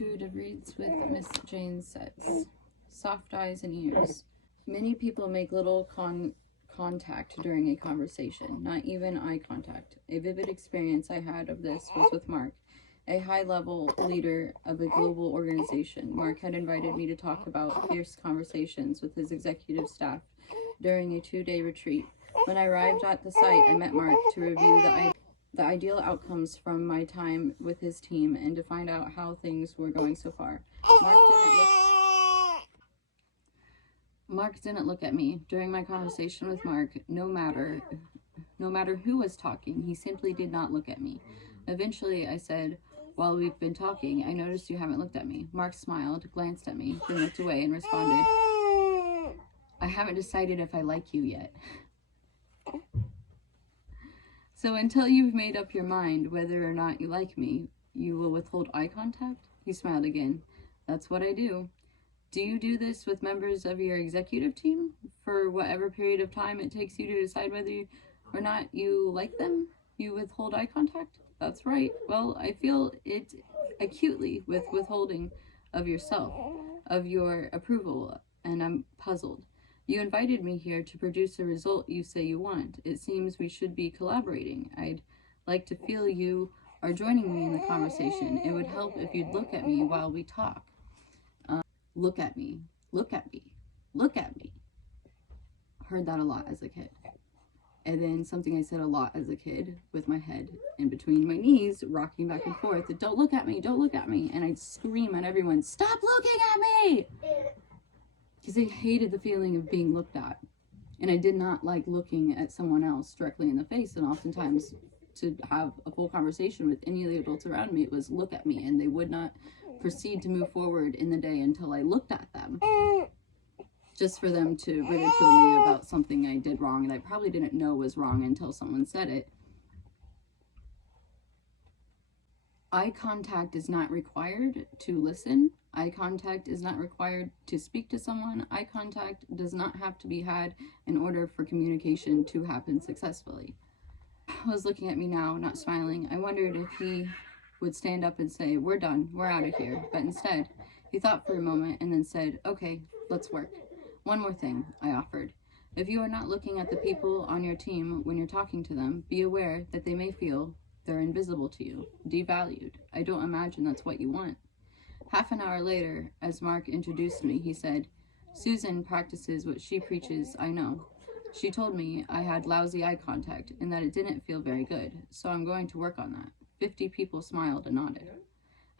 Intuitive Reads with Miss Jane Setz. Soft eyes and ears. Many people make little contact during a conversation, not even eye contact. A vivid experience I had of this was with Mark, a high-level leader of a global organization. Mark had invited me to talk about fierce conversations with his executive staff during a 2-day retreat. When I arrived at the site, I met Mark to review the ideal outcomes from my time with his team and to find out how things were going so far. Mark didn't look at me. During my conversation with Mark, no matter who was talking, he simply did not look at me. Eventually, I said, "While we've been talking, I noticed you haven't looked at me." Mark smiled, glanced at me, then looked away and responded, "I haven't decided if I like you yet." "So until you've made up your mind whether or not you like me, you will withhold eye contact?" He smiled again. "That's what I do." "Do you do this with members of your executive team? For whatever period of time it takes you to decide whether or not you like them, you withhold eye contact?" "That's right. Well, I feel it acutely with withholding of yourself, of your approval, and I'm puzzled. You invited me here to produce a result you say you want. It seems we should be collaborating. I'd like to feel you are joining me in the conversation. It would help if you'd look at me while we talk." Look at me, look at me, look at me. Heard that a lot as a kid. And then something I said a lot as a kid with my head in between my knees, rocking back and forth. "Don't look at me, don't look at me." And I'd scream at everyone, "Stop looking at me!" Because I hated the feeling of being looked at. And I did not like looking at someone else directly in the face. And oftentimes to have a full conversation with any of the adults around me, it was look at me. And they would not proceed to move forward in the day until I looked at them. Just for them to ridicule me about something I did wrong and I probably didn't know was wrong until someone said it. Eye contact is not required to listen. Eye contact is not required to speak to someone. Eye contact does not have to be had in order for communication to happen successfully. I was looking at me now, not smiling. I wondered if he would stand up and say, "We're done, we're out of here." But instead, he thought for a moment and then said, "Okay, let's work." "One more thing," I offered. "If you are not looking at the people on your team when you're talking to them, be aware that they may feel they're invisible to you, devalued. I don't imagine that's what you want." Half an hour later, as Mark introduced me, he said, "Susan practices what she preaches, I know. She told me I had lousy eye contact and that it didn't feel very good, so I'm going to work on that." 50 people smiled and nodded.